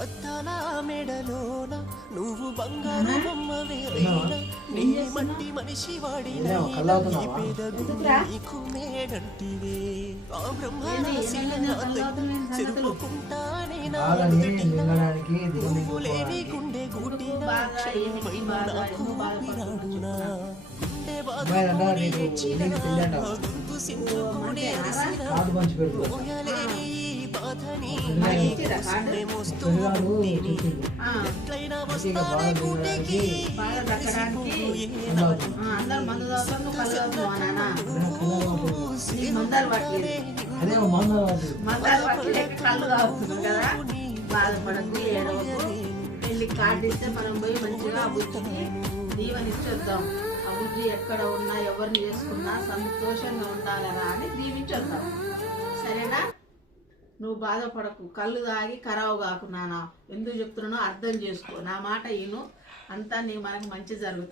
అద్దాల మెడలోన నువ్వు బంగారు బొమ్మ వేరేనా నీ మట్టి మనిషి వాడినా ఈ పేదగు నీకు మేడంటివే ఆ బ్రహ్మ చెరుపుకుంటానే నా నువ్వు లేని గుండె గుడ్డినా క్షయమైన నాకు విరాడునా గుండె బాధ గొంతు సింధుకునే మోయలేని బాధని ఎట్లయినా వస్తానే గుండెకి బాధపడద్దు ఏడవద్దు వెళ్ళి కార్డు ఇస్తే మనం పోయి మంచిగా అభివృద్ధికి దీవెనిచ్చొద్దాం. అభివృద్ధి ఎక్కడ ఉన్నా ఎవరిని చేసుకున్నా సంతోషంగా ఉండాలరా అని దీవించొద్దాం. సరేనా? నువ్వు బాధపడకు, కళ్ళు తాగి ఖరాబు కాకున్నానా. ఎందుకు చెప్తున్నానో అర్థం చేసుకో, నా మాట విను, అంతా నీ మనకు మంచి జరుగుతుంది.